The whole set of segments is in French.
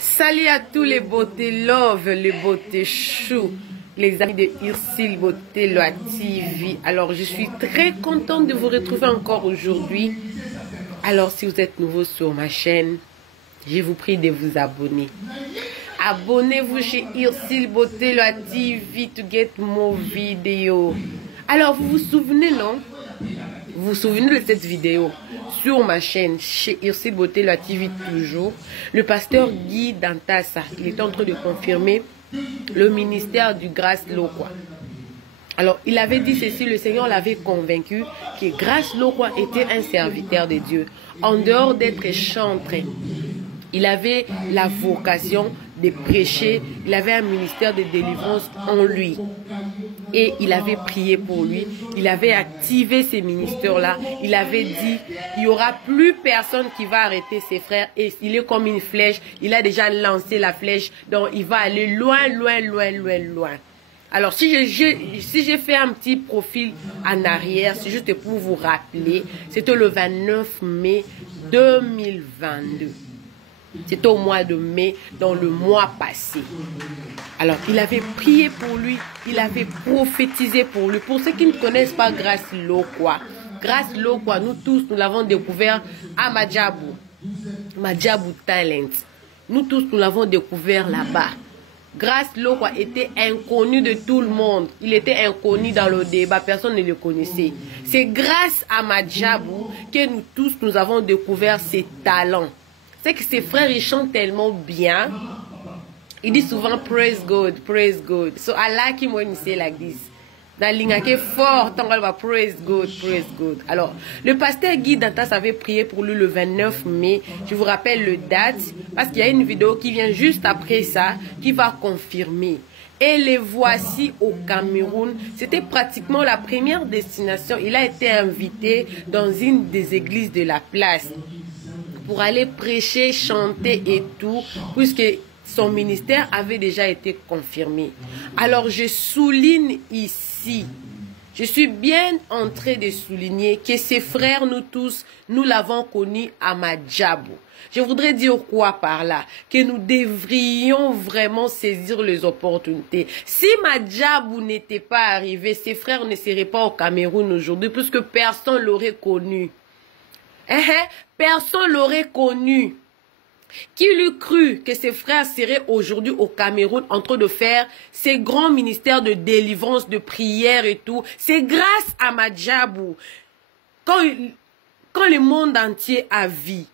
Salut à tous les beautés love, les beautés chou, les amis de Ursule Beauté Loa TV. Alors, je suis très contente de vous retrouver encore aujourd'hui. Alors, si vous êtes nouveau sur ma chaîne, je vous prie de vous abonner. Abonnez-vous chez Ursule Beauté Loa TV to get more videos. Alors, vous vous souvenez, non? Vous vous souvenez de cette vidéo sur ma chaîne, chez Ursule Beauté Loa TV toujours. Le pasteur Guy Dantassa, il est en train de confirmer le ministère du Grâce Loquois. Alors, il avait dit ceci, le Seigneur l'avait convaincu que Grâce Loquois était un serviteur de Dieu. En dehors d'être chantre, il avait la vocation de prêcher, il avait un ministère de délivrance en lui. Et il avait prié pour lui, il avait activé ces ministères-là, il avait dit, il n'y aura plus personne qui va arrêter ses frères, et il est comme une flèche, il a déjà lancé la flèche, donc il va aller loin, loin, loin, loin, loin. Alors, si j'ai fait un petit profil en arrière, c'est juste pour vous rappeler, c'était le 29 mai 2022. C'était au mois de mai, dans le mois passé. Alors, il avait prié pour lui, il avait prophétisé pour lui. Pour ceux qui ne connaissent pas Grâce Loquois, Grâce Loquois, nous tous, nous l'avons découvert à Madjabou Talent. Nous tous, nous l'avons découvert là-bas. Grâce Loquois était inconnu de tout le monde. Il était inconnu dans le débat, personne ne le connaissait. C'est grâce à Madjabou que nous tous, nous avons découvert ses talents. C'est que ses frères, ils chantent tellement bien. Il dit souvent praise God, praise God. So I like him when he say like this. Dans l'ingake fort, on va praise God, praise God. Alors, le pasteur Guy Dantas avait prié pour lui le 29 mai. Je vous rappelle le date parce qu'il y a une vidéo qui vient juste après ça qui va confirmer. Et les voici au Cameroun. C'était pratiquement la première destination. Il a été invité dans une des églises de la place pour aller prêcher, chanter et tout, puisque son ministère avait déjà été confirmé. Alors je souligne ici, je suis bien en train de souligner que ses frères, nous tous, nous l'avons connu à Madjabou. Je voudrais dire quoi par là? Que nous devrions vraiment saisir les opportunités. Si Madjabou n'était pas arrivé, ses frères ne seraient pas au Cameroun aujourd'hui, puisque personne l'aurait connu. Personne l'aurait connu. Qui l'eût cru que ses frères seraient aujourd'hui au Cameroun en train de faire ces grands ministères de délivrance, de prière et tout. C'est grâce à Madjabou. Quand le monde entier a vu,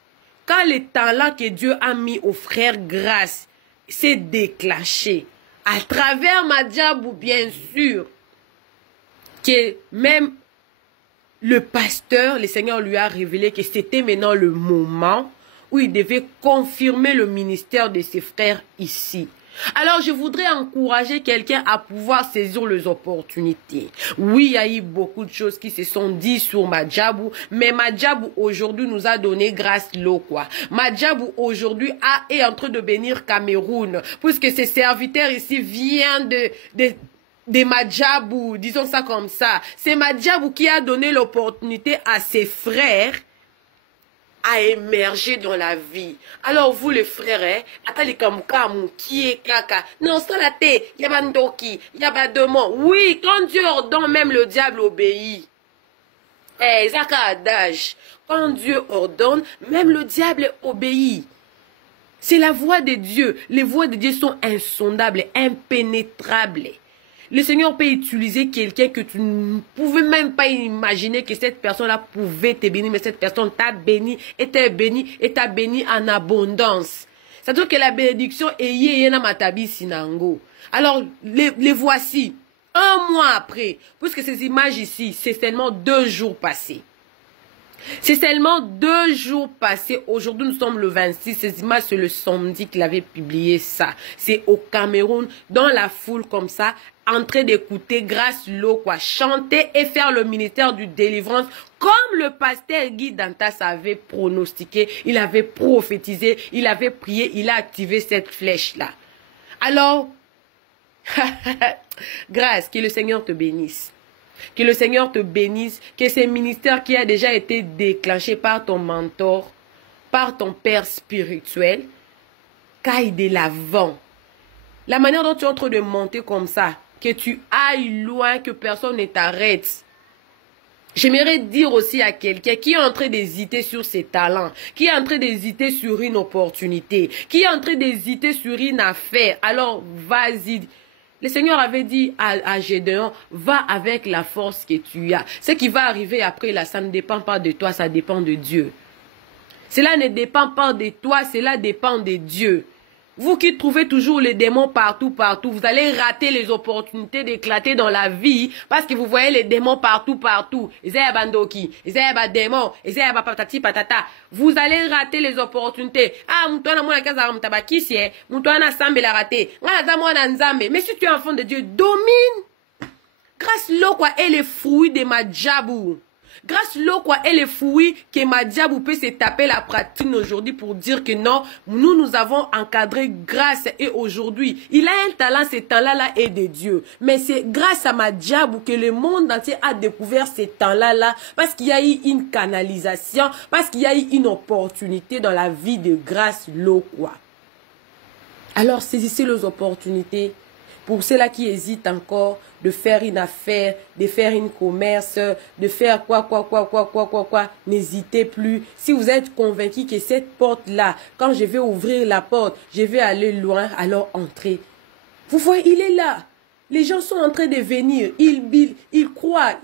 quand les talents que Dieu a mis aux frères grâce s'est déclenché, à travers Madjabou, bien sûr, que même le pasteur, le Seigneur lui a révélé que c'était maintenant le moment où il devait confirmer le ministère de ses frères ici. Alors, je voudrais encourager quelqu'un à pouvoir saisir les opportunités. Oui, il y a eu beaucoup de choses qui se sont dites sur Madjabou, mais Madjabou aujourd'hui nous a donné Grâce Loquois. Madjabou aujourd'hui est en train de bénir Cameroun, puisque ses serviteurs ici viennent de Madjabou, disons ça comme ça. C'est Madjabou qui a donné l'opportunité à ses frères à émerger dans la vie. Alors vous les frères, qui est kaka. Non, ça la té, yabandoki, yabademon. Oui, quand Dieu ordonne, même le diable obéit. Zaka adage. Quand Dieu ordonne, même le diable obéit. C'est la voix de Dieu. Les voix de Dieu sont insondables, impénétrables. Le Seigneur peut utiliser quelqu'un que tu ne pouvais même pas imaginer que cette personne-là pouvait te bénir, mais cette personne t'a béni et t'a béni en abondance. C'est-à-dire que la bénédiction est yéna matabi sinango. Alors, les voici. Un mois après, puisque ces images ici, c'est seulement 2 jours passés. C'est seulement 2 jours passés. Aujourd'hui, nous sommes le 26. Ces images, c'est le samedi qu'il avait publié ça. C'est au Cameroun, dans la foule comme ça, en train d'écouter Grâce Loquois chanter et faire le ministère du délivrance comme le pasteur Guy Dantas avait pronostiqué. Il avait prophétisé, il avait prié, il a activé cette flèche-là. Alors, grâce, que le Seigneur te bénisse. Que le Seigneur te bénisse, que ce ministère qui a déjà été déclenché par ton mentor, par ton père spirituel, caille de l'avant. La manière dont tu es en train de monter comme ça, que tu ailles loin, que personne ne t'arrête. J'aimerais dire aussi à quelqu'un qui est en train d'hésiter sur ses talents, qui est en train d'hésiter sur une opportunité, qui est en train d'hésiter sur une affaire. Alors, vas-y. Le Seigneur avait dit à Gédéon, va avec la force que tu as. Ce qui va arriver après là, ça ne dépend pas de toi, ça dépend de Dieu. Cela ne dépend pas de toi, cela dépend de Dieu. Vous qui trouvez toujours les démons partout, vous allez rater les opportunités d'éclater dans la vie parce que vous voyez les démons partout. Vous allez rater les opportunités. Mais si tu es enfant de Dieu, domine. Grâce l'eau est le fruit de ma djabou. Grâce l'eau est le fruit que Madiabou peut se taper la pratique aujourd'hui pour dire que non, nous avons encadré grâce et aujourd'hui. Il a un talent, ce talent-là est de Dieu. Mais c'est grâce à Madiabou que le monde entier a découvert ce talent-là parce qu'il y a eu une canalisation, parce qu'il y a eu une opportunité dans la vie de grâce l'eau. Alors saisissez les opportunités. Pour ceux-là qui hésitent encore de faire une affaire, de faire un commerce, de faire quoi, n'hésitez plus. Si vous êtes convaincu que cette porte-là, quand je vais ouvrir la porte, je vais aller loin, alors entrez. Vous voyez, il est là. Les gens sont en train de venir. Il croit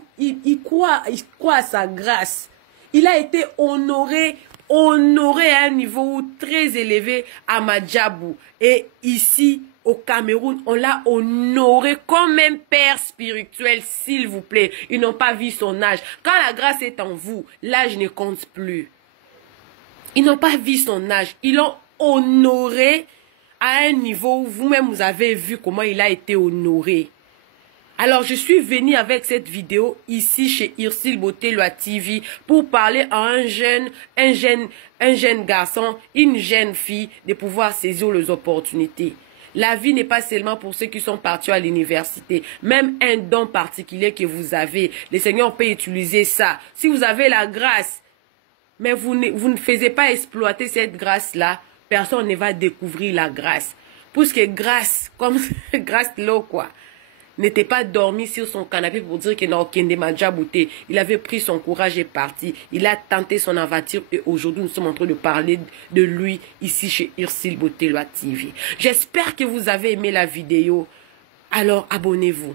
à sa grâce. Il a été honoré à un niveau très élevé à Madiabou. Et ici, au Cameroun, on l'a honoré comme un père spirituel, s'il vous plaît. Ils n'ont pas vu son âge. Quand la grâce est en vous, l'âge ne compte plus. Ils n'ont pas vu son âge. Ils l'ont honoré à un niveau où vous-même vous avez vu comment il a été honoré. Alors, je suis venue avec cette vidéo ici chez Irsil Beauté Loi TV pour parler à un jeune garçon, une jeune fille de pouvoir saisir les opportunités. La vie n'est pas seulement pour ceux qui sont partis à l'université. Même un don particulier que vous avez, le Seigneur peut utiliser ça. Si vous avez la grâce, mais vous ne faisiez pas exploiter cette grâce-là, personne ne va découvrir la grâce. Puisque grâce, comme grâce l'eau n'était pas dormi sur son canapé pour dire qu'il n'a aucun démadjabouté. Il avait pris son courage et parti. Il a tenté son aventure et aujourd'hui nous sommes en train de parler de lui ici chez Irsil Beauté Loi TV. J'espère que vous avez aimé la vidéo. Alors abonnez-vous.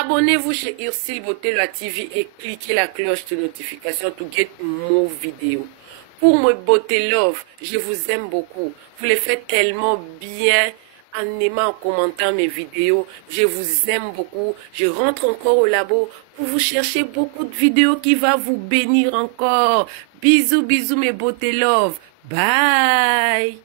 Abonnez-vous chez Irsil Beauté Loi TV et cliquez la cloche de notification to get more vidéos. Pour moi, Beauté Love, je vous aime beaucoup. Vous le faites tellement bien. En aimant, en commentant mes vidéos, je vous aime beaucoup. Je rentre encore au labo pour vous chercher beaucoup de vidéos qui vont vous bénir encore. Bisous, bisous mes Beauté Love. Bye.